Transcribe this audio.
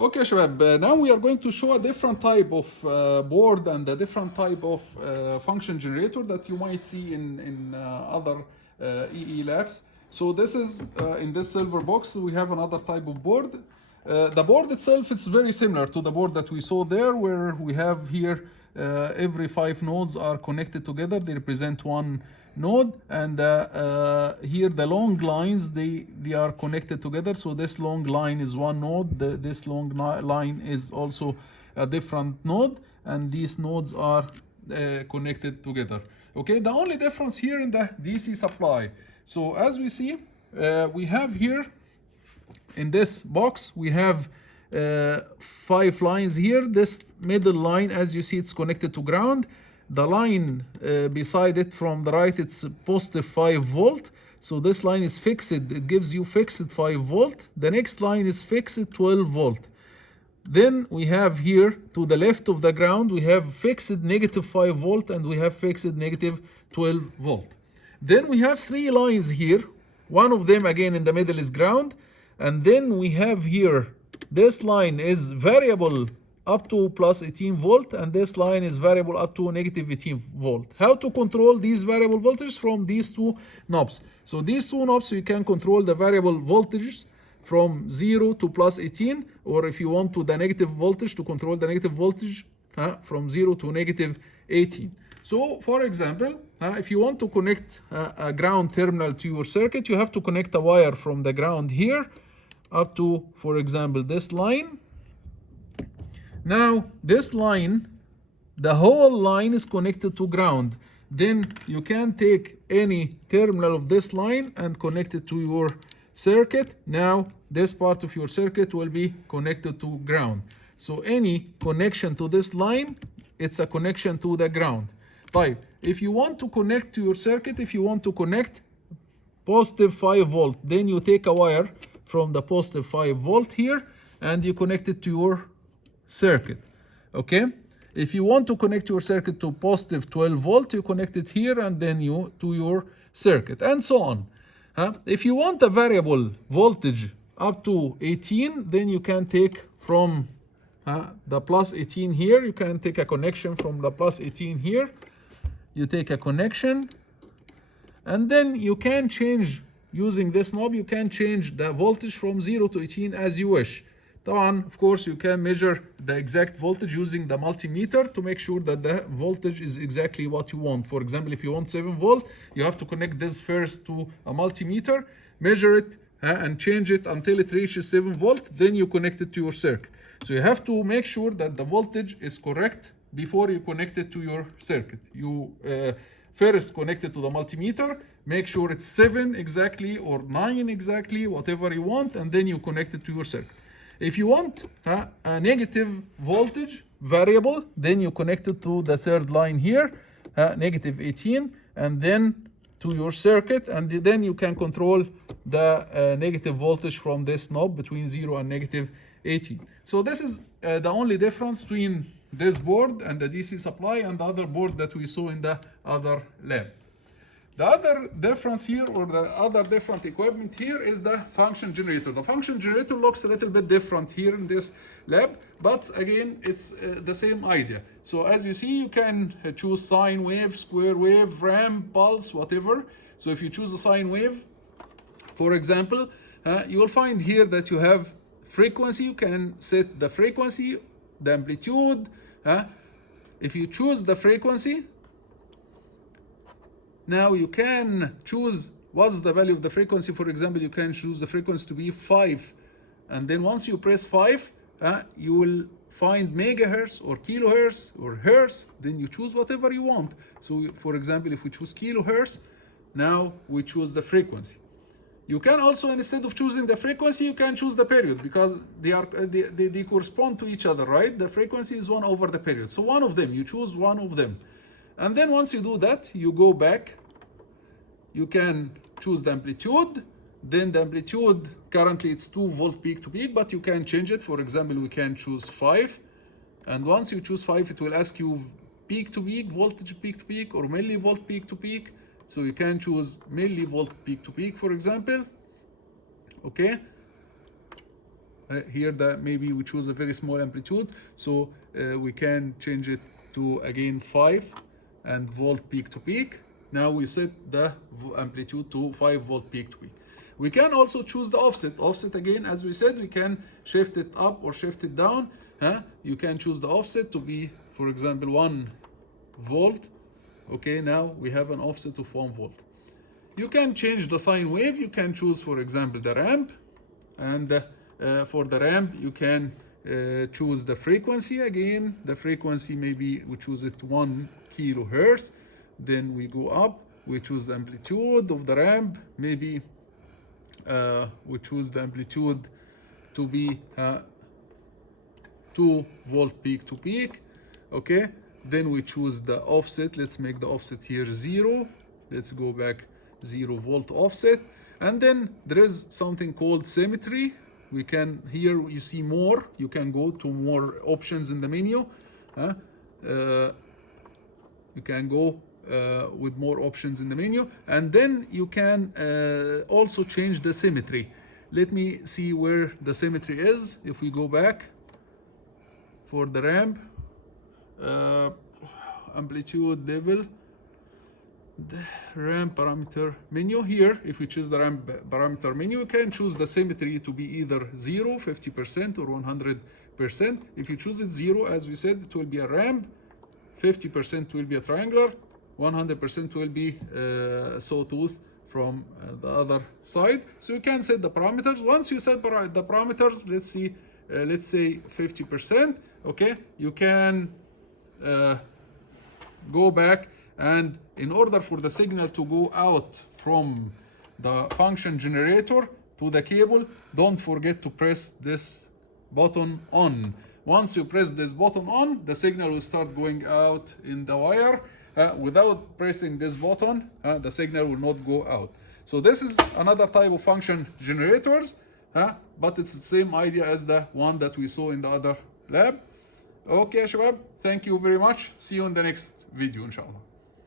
Okay, Shabab, now we are going to show a different type of board and a different type of function generator that you might see in other EE labs. So this is, in this silver box, we have another type of board. The board itself, it's very similar to the board that we saw there, where we have here every 5 nodes are connected together. They represent one node, and here the long lines, they are connected together. So this long line is one node, this long line is also a different node, and these nodes are connected together. Okay, the only difference here in the DC supply. So as we see, we have here in this box, we have 5 lines here. This middle line, as you see, it's connected to ground. The line beside it from the right, it's positive 5 volt. So this line is fixed. It gives you fixed 5 volt. The next line is fixed 12 volt. Then we have here to the left of the ground, we have fixed negative 5 volt and we have fixed negative 12 volt. Then we have 3 lines here. One of them again in the middle is ground. And then we have here, this line is variable up to plus 18 volt, and this line is variable up to negative 18 volt. How to control these variable voltages? From these 2 knobs. So these 2 knobs, you can control the variable voltages from 0 to plus 18, or if you want to the negative voltage, to control the negative voltage from 0 to negative 18. So for example, if you want to connect a ground terminal to your circuit, you have to connect a wire from the ground here up to, for example, this line. Now this line, the whole line is connected to ground. Then you can take any terminal of this line and connect it to your circuit. Now this part of your circuit will be connected to ground. So any connection to this line, it's a connection to the ground. Right. If you want to connect to your circuit, if you want to connect positive 5 volt, then you take a wire from the positive 5 volt here and you connect it to your circuit. Okay, if you want to connect your circuit to positive 12 volt, you connect it here and then you to your circuit, and so on. If you want a variable voltage up to 18, then you can take from the plus 18 here, you can take a connection from the plus 18 here. You take a connection and then you can change, using this knob, you can change the voltage from 0 to 18 as you wish. Of course, you can measure the exact voltage using the multimeter to make sure that the voltage is exactly what you want. For example, if you want 7 volt, you have to connect this first to a multimeter, measure it and change it until it reaches 7 volt, then you connect it to your circuit. So you have to make sure that the voltage is correct before you connect it to your circuit. You first connect it to the multimeter, make sure it's 7 exactly or 9 exactly, whatever you want, and then you connect it to your circuit. If you want a negative voltage variable, then you connect it to the third line here, negative 18, and then to your circuit, and then you can control the negative voltage from this knob between 0 and negative 18. So this is the only difference between this board and the DC supply and the other board that we saw in the other lab. The other difference here, or the other different equipment here, is the function generator. The function generator looks a little bit different here in this lab, but again, it's the same idea. So as you see, you can choose sine wave, square wave, ramp, pulse, whatever. So if you choose a sine wave, for example, you will find here that you have frequency. You can set the frequency, the amplitude. If you choose the frequency, now you can choose what's the value of the frequency. For example, you can choose the frequency to be 5. And then once you press 5, you will find megahertz or kilohertz or hertz. Then you choose whatever you want. So for example, if we choose kilohertz, now we choose the frequency. You can also, instead of choosing the frequency, you can choose the period, because they correspond to each other, right? The frequency is 1 over the period. So one of them, you choose one of them. And then once you do that, you go back. You can choose the amplitude. Then the amplitude, currently it's 2 volt peak to peak, but you can change it. For example, we can choose 5. And once you choose 5, it will ask you peak to peak, voltage peak to peak, or millivolt peak to peak. So you can choose millivolt peak to peak, for example. Okay. here maybe we choose a very small amplitude, so we can change it to again 5 and volt peak to peak. Now we set the amplitude to 5 volt peak to peak. We can also choose the offset. Offset again, as we said, we can shift it up or shift it down. You can choose the offset to be, for example, 1 volt. Okay, now we have an offset of 1 volt. You can change the sine wave. You can choose, for example, the ramp. And for the ramp, you can choose the frequency. Again, the frequency, maybe we choose it 1 kilohertz. Then we go up. We choose the amplitude of the ramp. Maybe we choose the amplitude to be 2 volt peak to peak. Okay, then we choose the offset. Let's make the offset here 0. Let's go back 0 volt offset. And then there is something called symmetry. We can, here you see more. You can go to more options in the menu. You can go with more options in the menu, and then you can also change the symmetry. Let me see where the symmetry is. If we go back for the ramp, amplitude level, the ramp parameter menu here, if we choose the ramp parameter menu, you can choose the symmetry to be either 0, 50% or 100%. If you choose it 0, as we said, it will be a ramp, 50% will be a triangular, 100% will be sawtooth from the other side. So you can set the parameters. Once you set the parameters, let's see, let's say 50%, okay, you can go back, and in order for the signal to go out from the function generator to the cable, don't forget to press this button on. Once you press this button on, the signal will start going out in the wire. Without pressing this button, the signal will not go out. So this is another type of function generators, but it's the same idea as the one that we saw in the other lab. Okay, Shabab, thank you very much. See you in the next video, inshallah.